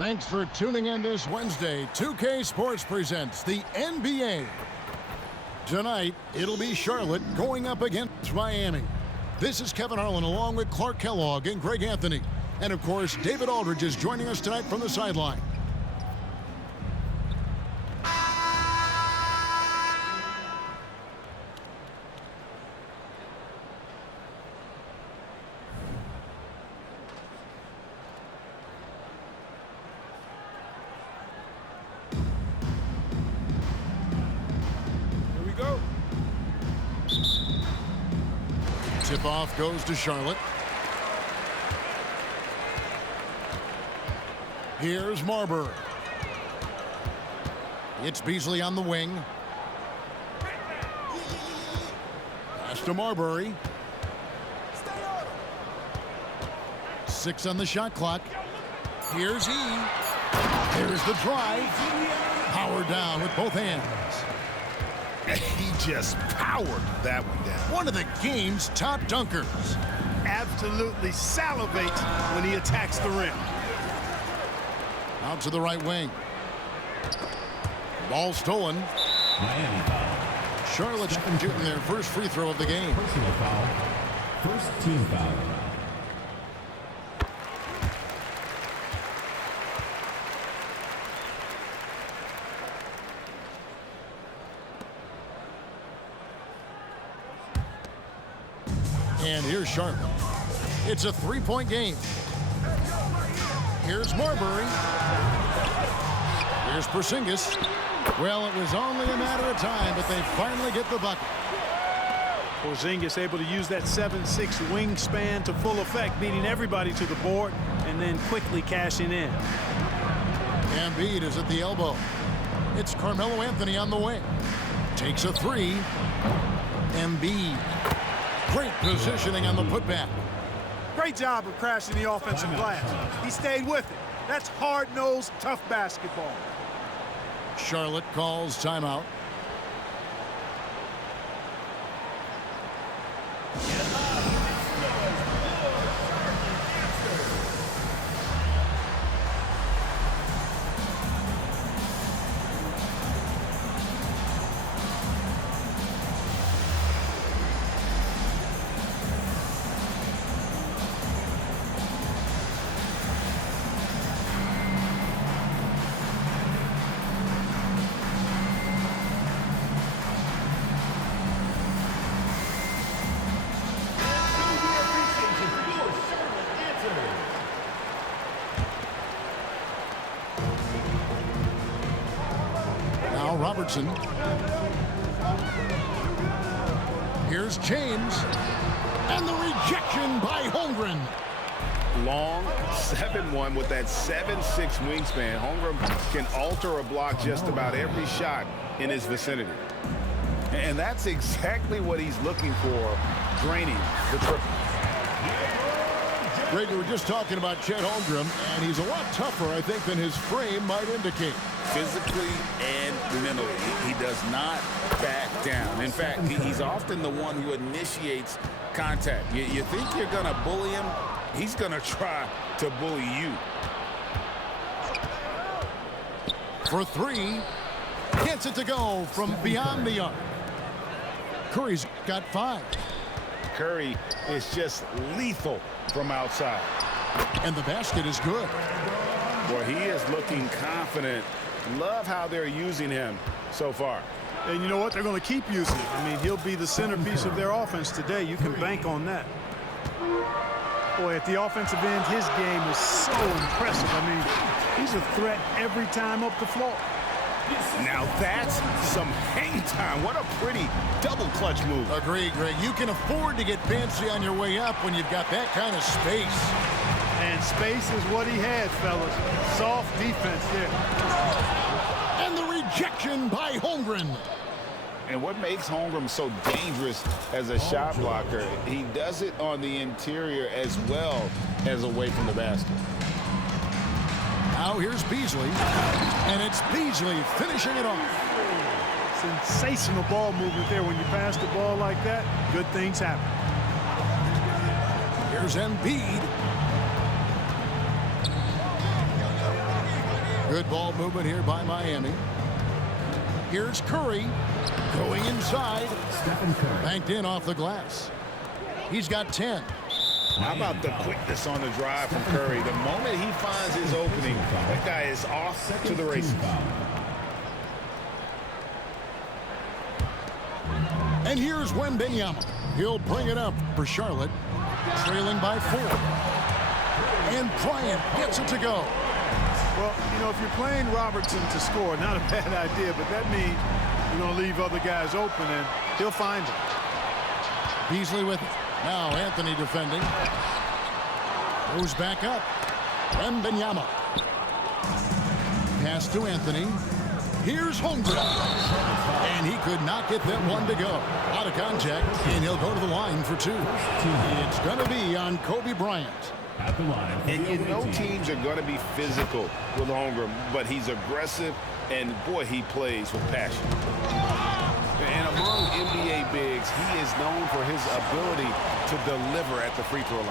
Thanks for tuning in this Wednesday. 2K Sports presents the NBA. Tonight, it'll be Charlotte going up against Miami. This is Kevin Harlan along with Clark Kellogg and Greg Anthony. And of course, David Aldridge is joining us tonight from the sideline. Tip-off goes to Charlotte. Here's Marbury. It's Beasley on the wing. Pass to Marbury. 6 on the shot clock. Here's he. Here's the drive. Power down with both hands. He just powered that one down. One of the game's top dunkers. Absolutely salivates when he attacks the rim. Out to the right wing. Ball stolen. Miami foul. Charlotte's shooting their first free throw of the game. Personal foul. First team foul. And here's Charlotte. It's a three-point game. Here's Marbury. Here's Porzingis. Well, it was only a matter of time, but they finally get the bucket. Porzingis able to use that 7'6" wingspan to full effect, beating everybody to the board and then quickly cashing in. Embiid is at the elbow. It's Carmelo Anthony on the wing. Takes a three. Embiid. Great positioning on the putback. Great job of crashing the offensive glass. He stayed with it. That's hard-nosed, tough basketball. Charlotte calls timeout. Robertson. Here's James. And the rejection by Holmgren. Long 7'1" with that 7'6" wingspan. Holmgren can alter a block just about every shot in his vicinity. And that's exactly what he's looking for, draining the triple. Greg, we were just talking about Chet Holmgren, and he's a lot tougher, I think, than his frame might indicate. Physically and mentally, he does not back down. In fact, he's often the one who initiates contact. You think you're going to bully him, he's going to try to bully you. For three, gets it to go from beyond the arc. Curry's got 5. Curry is just lethal from outside. And the basket is good. Boy, he is looking confident. Love how they're using him so far. And you know what? They're going to keep using him. I mean, he'll be the centerpiece of their offense today. You can bank on that. Boy, at the offensive end, his game is so impressive. I mean, he's a threat every time up the floor. Now that's some hang time. What a pretty double clutch move. Agreed, Greg. You can afford to get fancy on your way up when you've got that kind of space. And space is what he had, fellas. Soft defense there. And the rejection by Holmgren. And what makes Holmgren so dangerous as a shot blocker, he does it on the interior as well as away from the basket. Now here's Beasley, and it's Beasley finishing it off. Sensational ball movement there. When you pass the ball like that, good things happen. Here's Embiid. Good ball movement here by Miami. Here's Curry going inside. Stephen Curry. Banked in off the glass. He's got 10. How about the quickness on the drive from Curry? The moment he finds his opening, that guy is off to the races. And here's Wembanyama. He'll bring it up for Charlotte, trailing by 4. And Bryant gets it to go. Well, you know, if you're playing Robertson to score, not a bad idea, but that means you're going to leave other guys open, and he'll find it. Beasley with it. Now Anthony defending. Goes back up. Wembanyama. Pass to Anthony. Here's Holmgren. And he could not get that one to go. Out of contact, and he'll go to the line for 2. It's going to be on Kobe Bryant. At the line. And you know teams are going to be physical with Holmgren, but he's aggressive, and boy, he plays with passion. And among NBA bigs, he is known for his ability to deliver at the free throw line.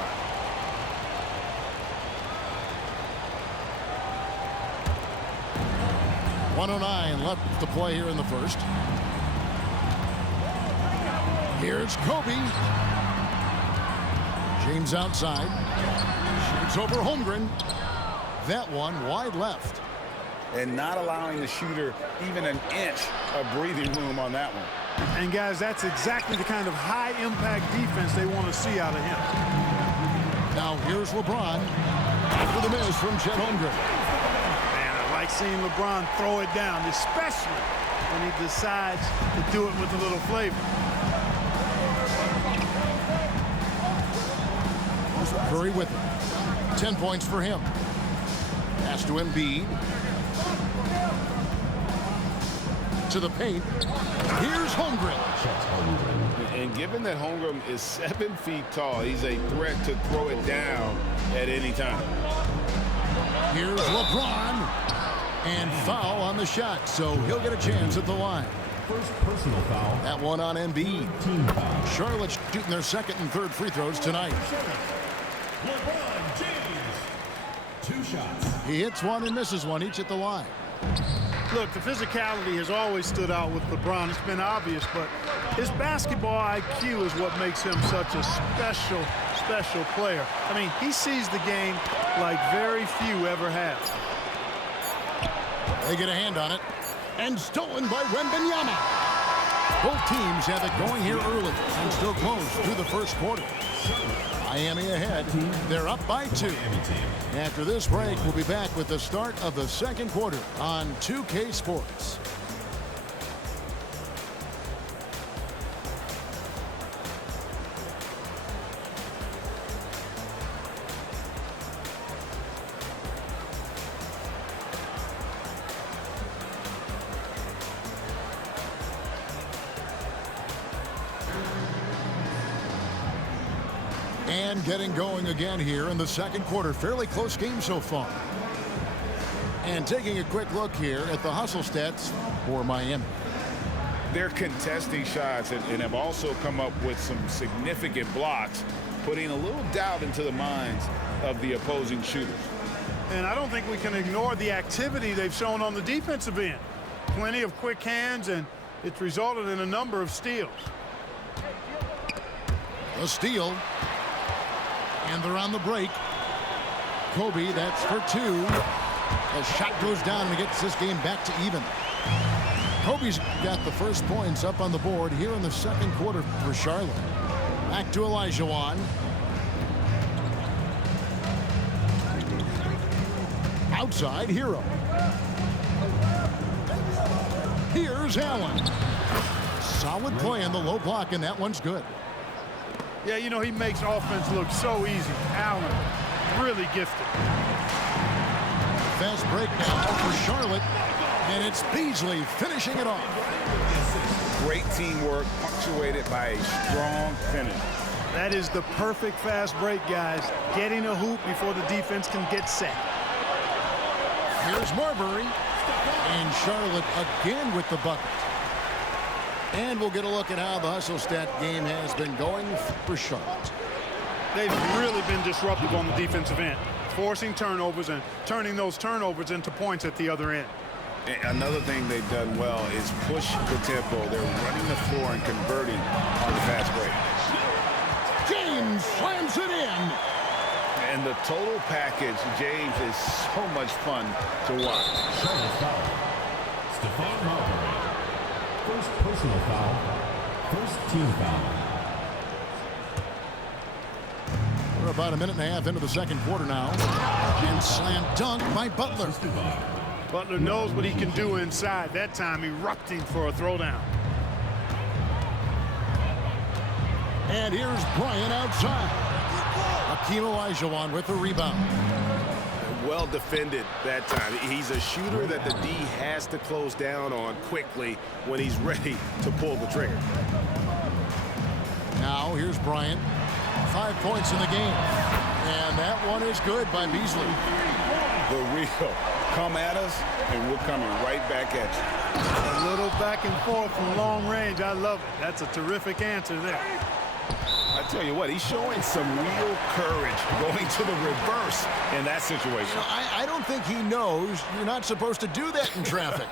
.109 left to play here in the first. Here's Kobe. James outside. Shoots over Holmgren. That one wide left. And not allowing the shooter even an inch of breathing room on that one. And, guys, that's exactly the kind of high-impact defense they want to see out of him. Now here's LeBron. After the miss from Chet Holmgren. Man, I like seeing LeBron throw it down, especially when he decides to do it with a little flavor. Curry with it. 10 points for him. Pass to Embiid. To the paint. Here's Holmgren. And given that Holmgren is 7 feet tall, he's a threat to throw it down at any time. Here's LeBron. And foul on the shot, so he'll get a chance at the line. First personal foul. That one on Embiid. Team foul. Charlotte's shooting their second and third free throws tonight. LeBron James. 2 shots. He hits one and misses one, each at the line. Look, the physicality has always stood out with LeBron. It's been obvious, but his basketball IQ is what makes him such a special player. I mean, he sees the game like very few ever have. They get a hand on it. And stolen by Wembanyama. Both teams have it going here early and still close through the first quarter. Miami ahead. They're up by 2. After this break, we'll be back with the start of the second quarter on 2K Sports. And getting going again here in the second quarter. Fairly close game so far. And taking a quick look here at the hustle stats for Miami. They're contesting shots and have also come up with some significant blocks, putting a little doubt into the minds of the opposing shooters. And I don't think we can ignore the activity they've shown on the defensive end. Plenty of quick hands, and it's resulted in a number of steals. A steal. And they're on the break. Kobe, that's for 2. The shot goes down and gets this game back to even. Kobe's got the first points up on the board here in the second quarter for Charlotte. Back to Olajuwon. Outside, Hero. Here's Allen. Solid play in the low block, and that one's good. Yeah, you know, he makes offense look so easy. Allen, really gifted. Fast break now for Charlotte, and it's Beasley finishing it off. Great teamwork, punctuated by a strong finish. That is the perfect fast break, guys. Getting a hoop before the defense can get set. Here's Marbury, and Charlotte again with the bucket. And we'll get a look at how the hustle stat game has been going for Charlotte. They've really been disruptive on the defensive end. forcing turnovers and turning those turnovers into points at the other end. Another thing they've done well is push the tempo. They're running the floor and converting on the fast break. James slams it in. And the total package, James, is so much fun to watch. Charlotte foul. Stephon Marbury. First personal foul. First team foul. We're about a minute and a half into the second quarter now. And slam dunk by Butler. Butler knows what he can do inside. That time erupting for a throwdown. And here's Bryant outside. Hakeem Olajuwon with the rebound. Well defended that time. He's a shooter that the D has to close down on quickly when he's ready to pull the trigger. Now here's Bryant. 5 points in the game. And that one is good by Beasley. The real. Come at us, and we're coming right back at you. A little back and forth from long range. I love it. That's a terrific answer there. I tell you what, he's showing some real courage going to the reverse in that situation. I don't think he knows you're not supposed to do that in traffic.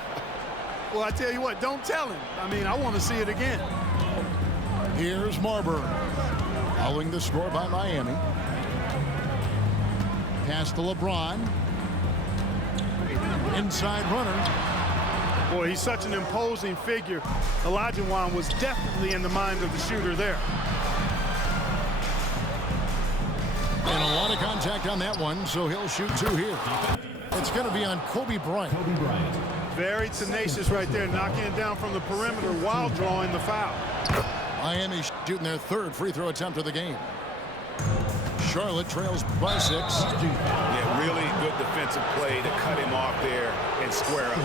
Well, I tell you what, don't tell him. I mean, I want to see it again. Here's Marbury. Following the score by Miami. Pass to LeBron. Inside runner. Boy, he's such an imposing figure. Olajuwon was definitely in the mind of the shooter there. And a lot of contact on that one, so he'll shoot 2 here. It's going to be on Kobe Bryant. Kobe Bryant. Very tenacious right there, knocking it down from the perimeter while drawing the foul. Miami shooting their 3rd free throw attempt of the game. Charlotte trails by 6. Yeah, really good defensive play to cut him off there and square up.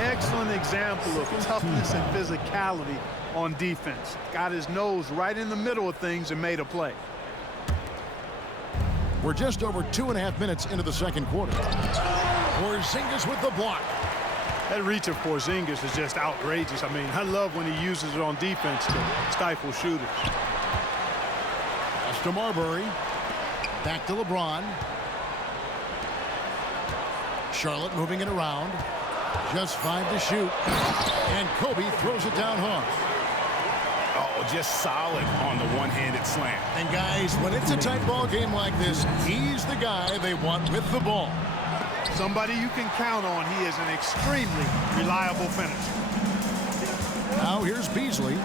Excellent example of toughness and physicality on defense. Got his nose right in the middle of things and made a play. We're just over 2.5 minutes into the second quarter. Porzingis with the block. That reach of Porzingis is just outrageous. I mean, I love when he uses it on defense to stifle shooters. Pass to Marbury. Back to LeBron. Charlotte moving it around. Just 5 to shoot. And Kobe throws it down hard. Oh, just solid on the one-handed slam. And guys, when it's a tight ball game like this, he's the guy they want with the ball. Somebody you can count on. He is an extremely reliable finisher. Now here's Beasley.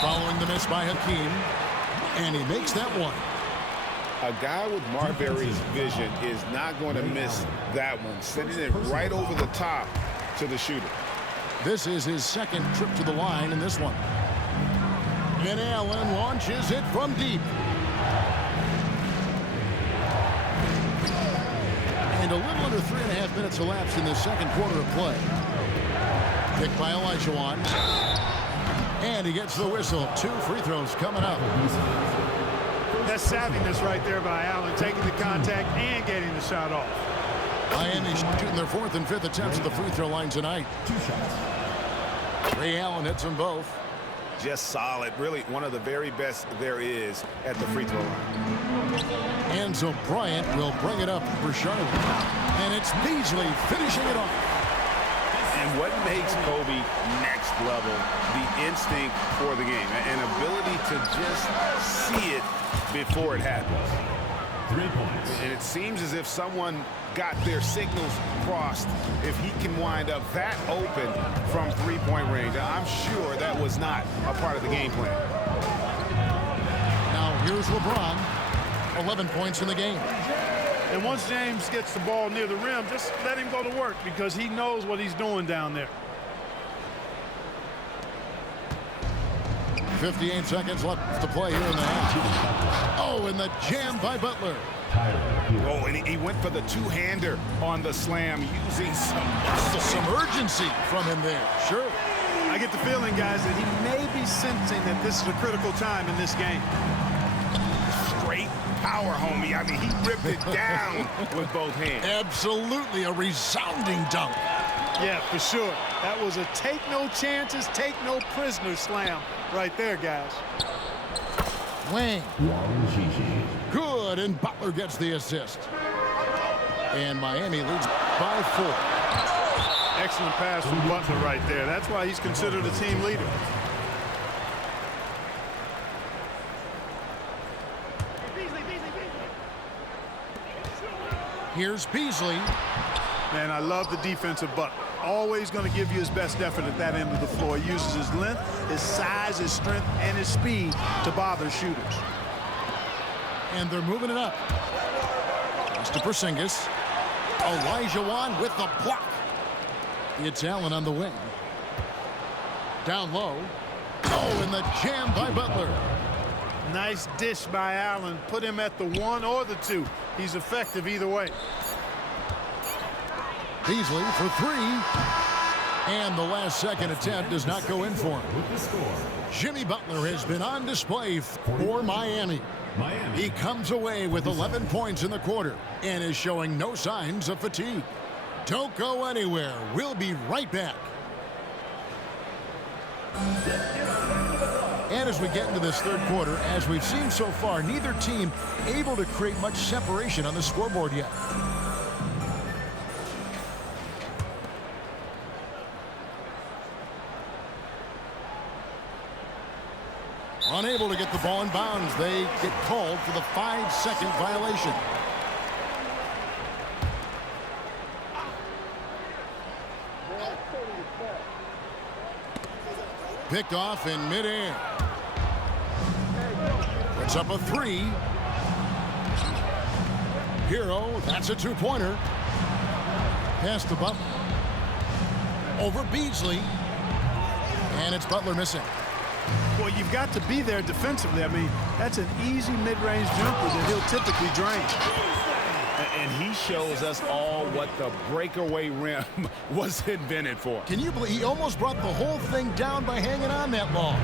Following the miss by Hakeem. And he makes that one. A guy with Marbury's vision is not going to miss that one. Sending it right over the top to the shooter. This is his 2nd trip to the line in this one. And Allen launches it from deep. And a little under 3.5 minutes elapsed in the second quarter of play. Picked by Olajuwon. And he gets the whistle. 2 free throws coming up. That's savviness right there by Allen, taking the contact and getting the shot off. Miami shooting their 4th and 5th attempts at the free throw line tonight. 2 shots. Ray Allen hits them both. Just solid. Really one of the very best there is at the free throw line. And so Bryant will bring it up for Charlotte. And it's Beasley finishing it off. And what makes Kobe next level, the instinct for the game, an ability to just see it before it happens. 3 points. And it seems as if someone got their signals crossed if he can wind up that open from 3-point range. I'm sure that was not a part of the game plan. Now here's LeBron. 11 points in the game. And once James gets the ball near the rim, just let him go to work because he knows what he's doing down there. 58 seconds left to play here in the half. Oh, and the jam by Butler. Oh, and he went for the two-hander on the slam using Some urgency from him there. Sure. I get the feeling, guys, that he may be sensing that this is a critical time in this game. straight power, homie. I mean, he ripped it down with both hands. Absolutely a resounding dunk. Yeah, for sure. That was a take no chances, take no prisoners slam right there, guys. Wang. Good, and Butler gets the assist. And Miami leads by 4. Excellent pass from Butler right there. That's why he's considered a team leader. Here's Beasley. Man, I love the defensive Butler. Always going to give you his best effort at that end of the floor. He uses his length, his size, his strength, and his speed to bother shooters. And they're moving it up. Pass to Porzingis. Olajuwon with the block. It's Allen on the wing. Down low. Oh, and the jam by Butler. Nice dish by Allen. Put him at the 1 or the 2. He's effective either way. Beasley for 3. And the last second attempt does not go in for him. With the score, Jimmy Butler has been on display for Miami. He comes away with 11 points in the quarter and is showing no signs of fatigue. Don't go anywhere. We'll be right back. And as we get into this third quarter, as we've seen so far, neither team able to create much separation on the scoreboard yet. Unable to get the ball in bounds. They get called for the 5-second violation. Picked off in midair. Puts up a 3. Hero, that's a 2-pointer. Pass to Butler. Over Beasley. And it's Butler missing. Well, you've got to be there defensively. I mean, that's an easy mid-range jumper that he'll typically drain. And he shows us all what the breakaway rim was invented for. Can you believe he almost brought the whole thing down by hanging on that long?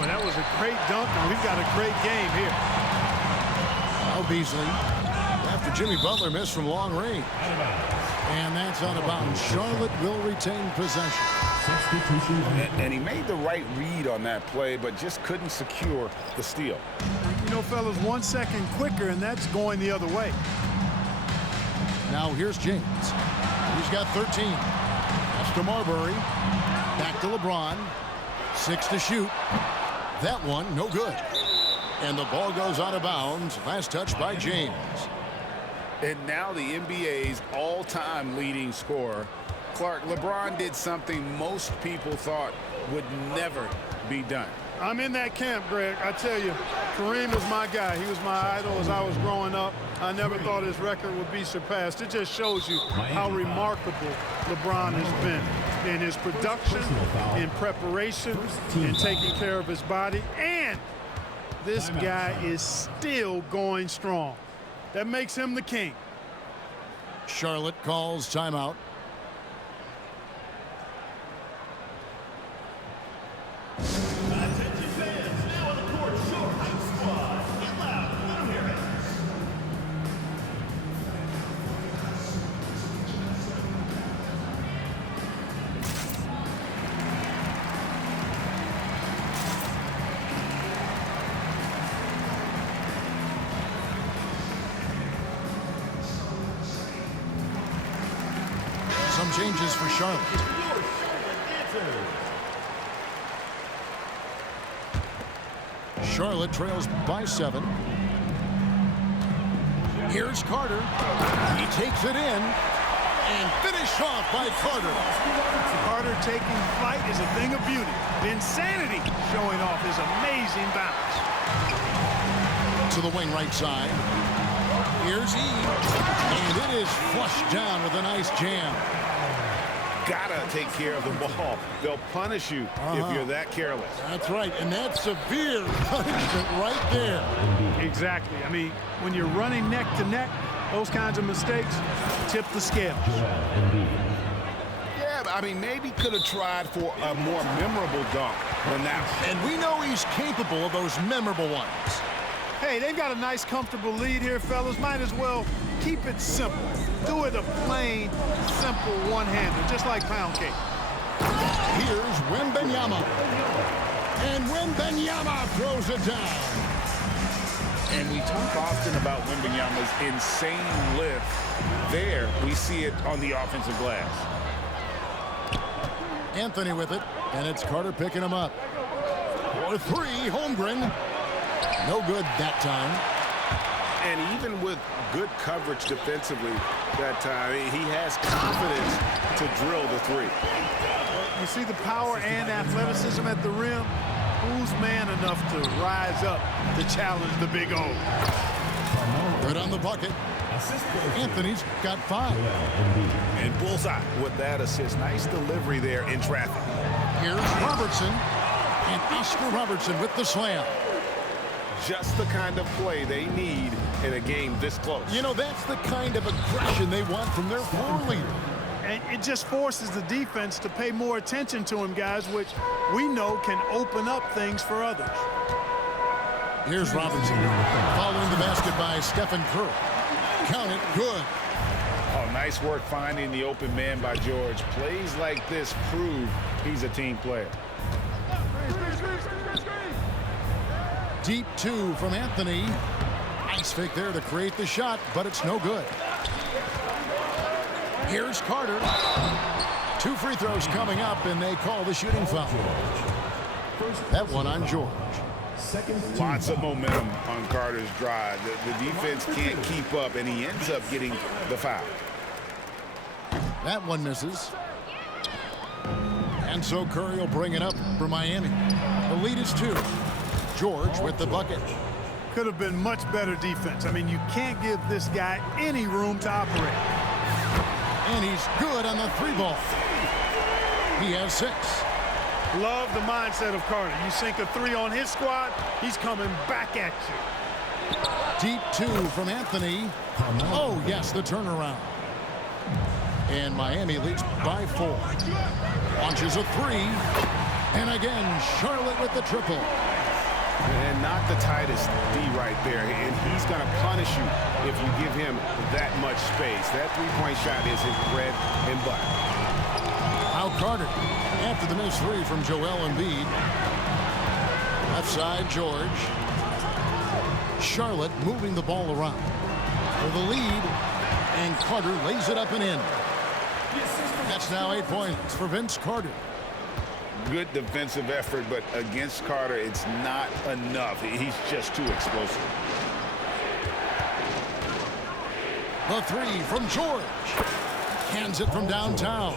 Boy, that was a great dunk, and we've got a great game here. Now Beasley, after Jimmy Butler missed from long range. And that's out of bounds. Charlotte will retain possession. And he made the right read on that play, but just couldn't secure the steal. You know, fellas, 1 second quicker, and that's going the other way. Now here's James. He's got 13. That's to Marbury. Back to LeBron. 6 to shoot. That one, no good. And the ball goes out of bounds. Last touch by James. And now the NBA's all-time leading scorer. Clark, LeBron did something most people thought would never be done. I'm in that camp, Greg. I tell you, Kareem is my guy. He was my idol as I was growing up. I never thought his record would be surpassed. It just shows you how remarkable LeBron has been in his production, in preparation, in taking care of his body. And this guy is still going strong. That makes him the king. Charlotte calls timeout. Some changes for Charlotte. Charlotte trails by 7. Here's Carter. He takes it in and finished off by Carter. Carter taking flight is a thing of beauty. Insanity showing off his amazing bounce. To the wing right side. Here's E. And it is flushed down with a nice jam. Gotta take care of the ball. They'll punish you if you're that careless. That's right, and that's severe punishment right there. Exactly. I mean, when you're running neck to neck, those kinds of mistakes tip the scale. Yeah, but I mean, maybe could have tried for a more memorable dunk than that. And we know he's capable of those memorable ones. Hey, they've got a nice, comfortable lead here, fellas. Might as well keep it simple. Do it a plain, simple one-hander, just like pound cake. Here's Wembanyama. And Wembanyama throws it down. And we talk often about Wembanyama's insane lift. There, we see it on the offensive glass. Anthony with it, and it's Carter picking him up. For three, Holmgren. No good that time. And even with good coverage defensively that time, he has confidence to drill the three. You see the power and athleticism at the rim. Who's man enough to rise up to challenge the Big O? Good on the bucket. Anthony's got 5. And bullseye with that assist. Nice delivery there in traffic. Here's Robertson. And Oscar Robertson with the slam. Just the kind of play they need in a game this close. You know, that's the kind of aggression they want from their floor leader. And it just forces the defense to pay more attention to him, guys, which we know can open up things for others. Here's Robinson following the basket by Stephen Curry. Count it, good. Oh, nice work finding the open man by George. Plays like this prove he's a team player. Deep 2 from Anthony. Nice fake there to create the shot, but it's no good. Here's Carter. 2 free throws coming up, and they call the shooting foul. That one on George. Lots of momentum on Carter's drive. The defense can't keep up, and he ends up getting the foul. That one misses. And so Curry will bring it up for Miami. The lead is 2. George with the bucket. Could have been much better defense. I mean, you can't give this guy any room to operate. And he's good on the 3 ball. He has 6. Love the mindset of Carter. You sink a 3 on his squad, he's coming back at you. Deep 2 from Anthony. Oh, yes, the turnaround. And Miami leads by 4. Launches a 3. And again, Charlotte with the triple. And not the tightest D right there. And he's going to punish you if you give him that much space. That three-point shot is his bread and butter. Now Carter after the missed 3 from Joel Embiid. Left side, George. Charlotte moving the ball around for the lead. And Carter lays it up and in. That's now 8 points for Vince Carter. Good defensive effort, but against Carter, it's not enough. He's just too explosive. The 3 from George. Hands it from downtown.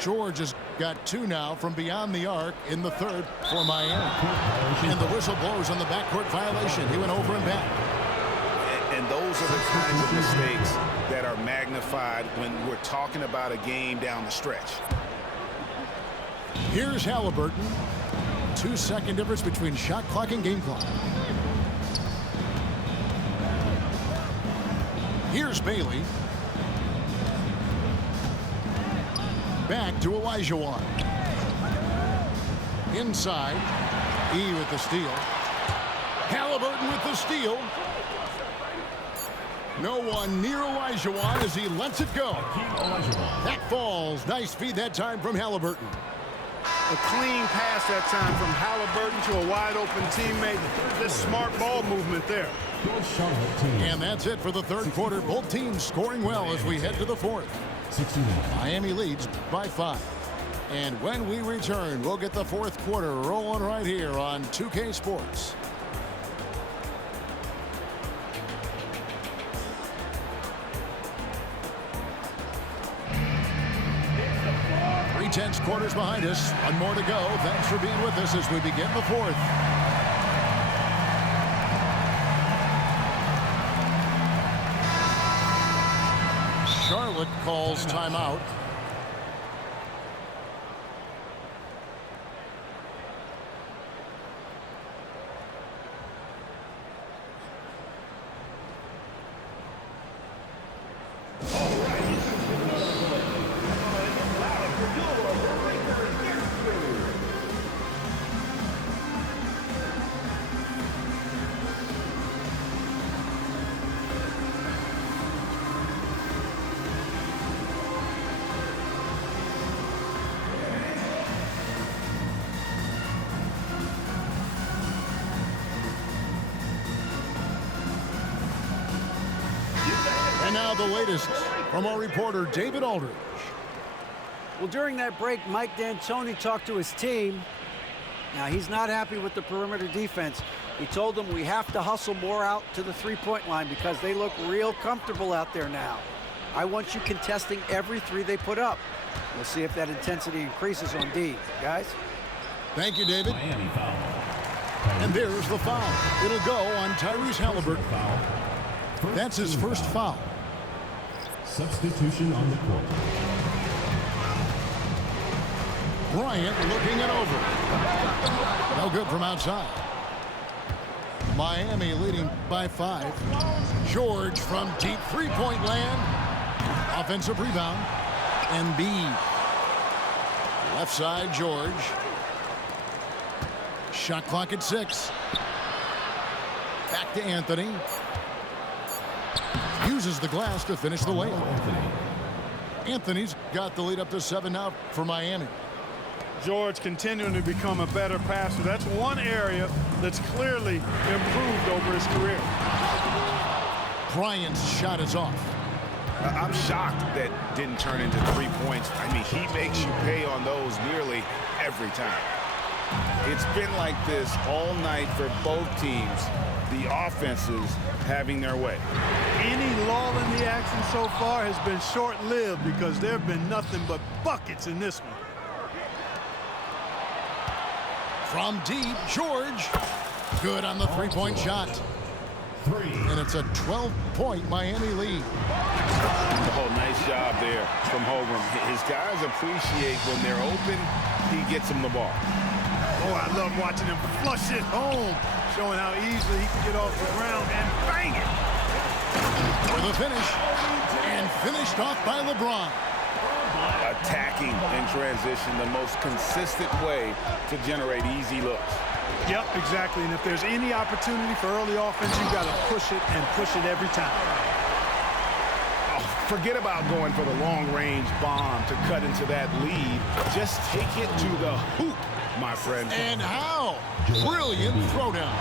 George has got 2 now from beyond the arc in the 3rd for Miami. And the whistle blows on the backcourt violation. He went over and back. And those are the kinds of mistakes that are magnified when we're talking about a game down the stretch. Here's Halliburton. 2-second difference between shot clock and game clock. Here's Bailey. Back to Olajuwon. Inside. E with the steal. Halliburton with the steal. No one near Olajuwon as he lets it go. That falls. Nice feed that time from Halliburton. A clean pass that time from Halliburton to a wide-open teammate. This smart ball movement there. And that's it for the 3rd quarter. Both teams scoring well as we head to the 4th. Miami leads by 5. And when we return, we'll get the 4th quarter rolling right here on 2K Sports. Tense quarters behind us. One more to go. Thanks for being with us as we begin the 4th. Charlotte calls timeout. now the latest from our reporter, David Aldridge. Well, during that break, Mike D'Antoni talked to his team. Now, he's not happy with the perimeter defense. He told them we have to hustle more out to the three-point line because they look real comfortable out there now. I want you contesting every three they put up. We'll see if that intensity increases on D. Guys? Thank you, David. Miami foul. And there's the foul. It'll go on Tyrese Halliburton. That's his first foul. Substitution on the court. Bryant looking it over. No good from outside. Miami leading by 5. George from deep three-point land. Offensive rebound. Embiid. Left side, George. Shot clock at 6. Back to Anthony. Uses the glass to finish the layup. Anthony's got the lead up to 7 now for Miami. George continuing to become a better passer. That's one area that's clearly improved over his career. Bryant's shot is off. I'm shocked that didn't turn into 3 points. I mean, he makes you pay on those nearly every time. It's been like this all night for both teams. The offenses having their way. Any lull in the action so far has been short-lived because there have been nothing but buckets in this one. From deep, George. Good on the three-point shot. And it's a 12-point Miami lead. Oh, nice job there from Holmgren. His guys appreciate when they're open, he gets them the ball. Oh, I love watching him flush it home, showing how easily he can get off the ground and bang it. For the finish. And finished off by LeBron. Attacking in transition, the most consistent way to generate easy looks. Yep, exactly. And if there's any opportunity for early offense, you've got to push it and push it every time. Oh, forget about going for the long-range bomb to cut into that lead. Just take it to the hoop, my friend. And how? Brilliant throwdown.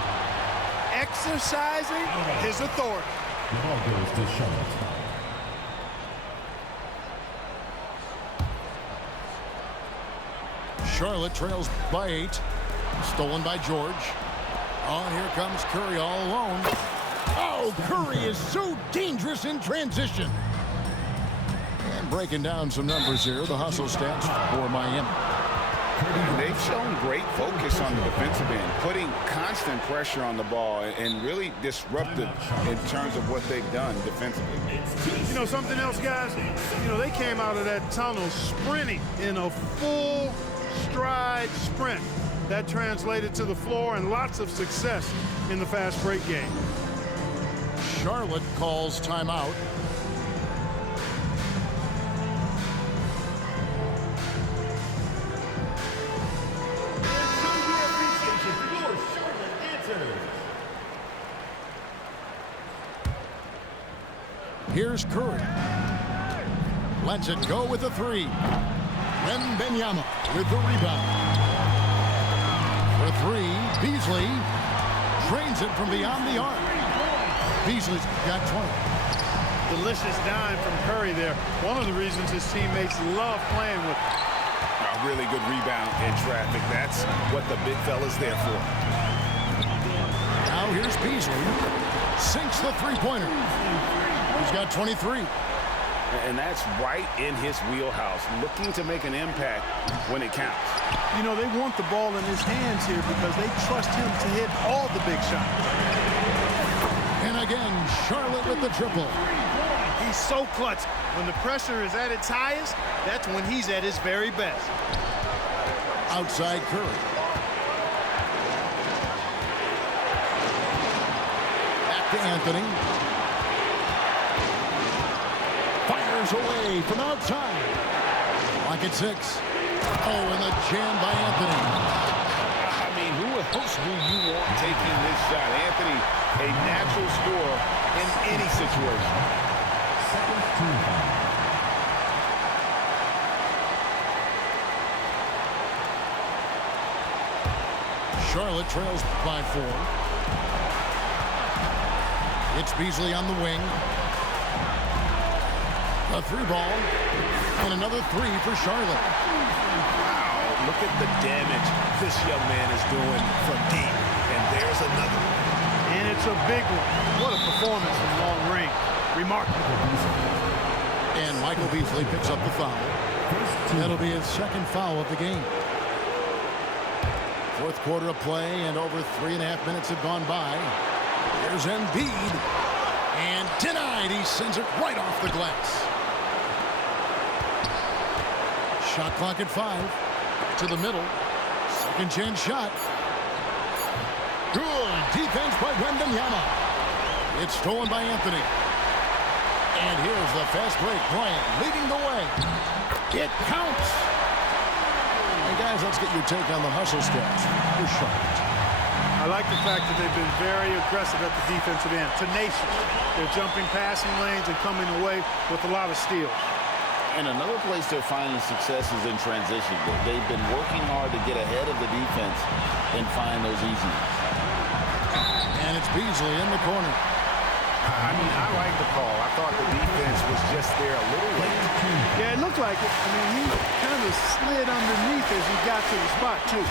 Exercising his authority. The ball goes to Charlotte. Charlotte trails by 8. Stolen by George. Oh, and here comes Curry all alone. Oh, Curry is so dangerous in transition. And breaking down some numbers here, the hustle stats for Miami. They've shown great focus on the defensive end, putting constant pressure on the ball and really disruptive in terms of what they've done defensively. You know, something else, guys? You know, they came out of that tunnel sprinting in a full stride sprint. That translated to the floor and lots of success in the fast break game. Charlotte calls timeout. Here's Curry. Lets it go with a 3. Wembanyama with the rebound. For 3, Beasley drains it from beyond the arc. Beasley's got 20. Delicious dime from Curry there. One of the reasons his teammates love playing with him. A really good rebound in traffic. That's what the big fella's there for. Now here's Beasley. Sinks the three-pointer. He's got 23. And that's right in his wheelhouse, looking to make an impact when it counts. You know, they want the ball in his hands here because they trust him to hit all the big shots. And again, Charlotte with the triple. He's so clutch. When the pressure is at its highest, that's when he's at his very best. Outside Curry. Back to Anthony. Fires away from outside. Clock at 6. Oh, and the jam by Anthony. I mean, who else do you want taking this shot? Anthony, a natural scorer in any situation. Second team foul. Charlotte trails by 4. It's Beasley on the wing. A three ball. And another three for Charlotte. Wow, look at the damage this young man is doing from deep. And there's another. And it's a big one. What a performance from long range. Remarkable. And Michael Beasley picks up the foul. That'll be his second foul of the game. Fourth quarter of play, and over 3.5 minutes have gone by. Here's Embiid. And denied. He sends it right off the glass. Shot clock at 5. To the middle. Second chance shot. Good defense by Wembanyama. It's stolen by Anthony. And here's the fast break. Bryant leading the way. It counts. Hey guys, let's get your take on the hustle stretch for Charlotte. I like the fact that they've been very aggressive at the defensive end. Tenacious. They're jumping passing lanes and coming away with a lot of steals. And another place they're finding success is in transition. They've been working hard to get ahead of the defense and find those easy ones. And it's Beasley in the corner. I mean, I like the call. I thought the defense was just there a little late. Yeah, it looked like it. I mean, he kind of slid underneath as he got to the spot, too.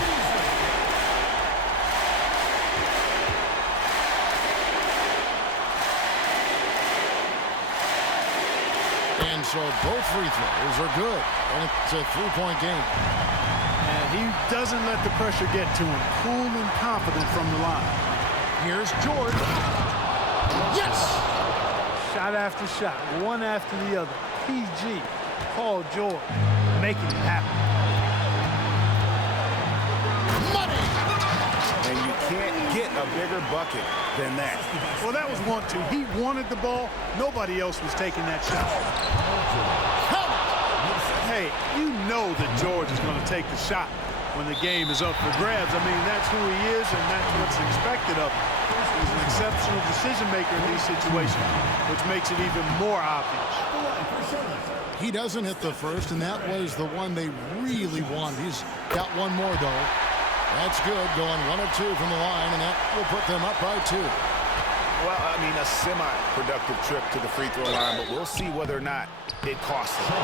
And so both free throws are good. And it's a three-point game. And he doesn't let the pressure get to him. Cool and confident from the line. Here's George. Yes! Shot after shot, one after the other. PG, Paul George, making it happen. Money! And you can't get a bigger bucket than that. Well, that was 1-2. He wanted the ball. Nobody else was taking that shot. Hey, you know that George is going to take the shot when the game is up for grabs. I mean, that's who he is, and that's what's expected of him. He's an exceptional decision maker in these situations, which makes it even more obvious. He doesn't hit the first, and that was the one they really wanted. He's got one more, though. That's good, going 1 of 2 from the line, and that will put them up by 2. Well, I mean, a semi-productive trip to the free throw line, but we'll see whether or not it costs him.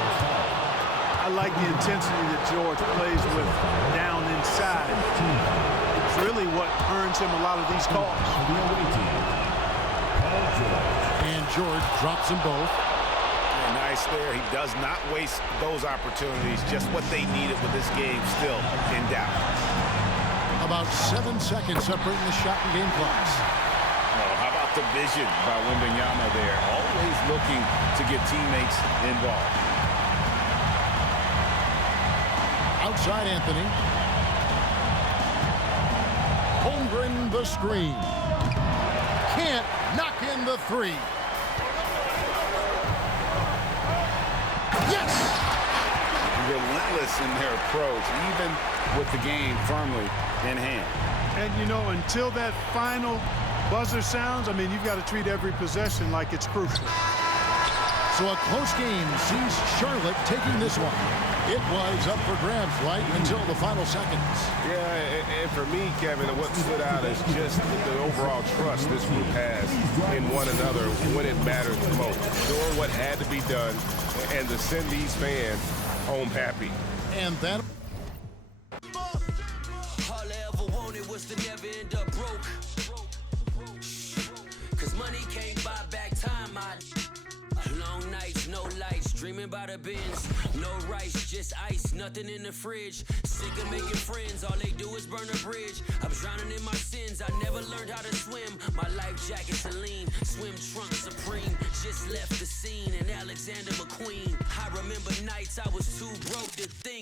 I like the intensity that George plays with down inside. It's really what earns him a lot of these calls. And George drops them both. And nice there. He does not waste those opportunities. Just what they needed with this game still in doubt. About 7 seconds separating the shot and game clocks. Oh, how about the vision by Wembanyama there? Always looking to get teammates involved. Outside Anthony. Holmgren the screen. Can't knock in the 3. Yes! Relentless in their approach, even with the game firmly in hand. And, you know, until that final buzzer sounds, I mean, you've got to treat every possession like it's crucial. So a close game sees Charlotte taking this one. It was up for grabs right until the final seconds. Yeah, and for me, Kevin, what stood out is just the overall trust this group has in one another when it matters the most. Doing what had to be done and to send these fans home happy. And that... All I ever wanted was to never end up broke. 'Cause money can't buy back time. Long nights, no lights, dreaming about a Benz. No rice, just ice, nothing in the fridge. Sick of making friends, all they do is burn a bridge. I'm drowning in my sins, I never learned how to swim. My life jacket Celine, swim trunk Supreme. Just left the scene in Alexander McQueen. I remember nights I was too broke to think.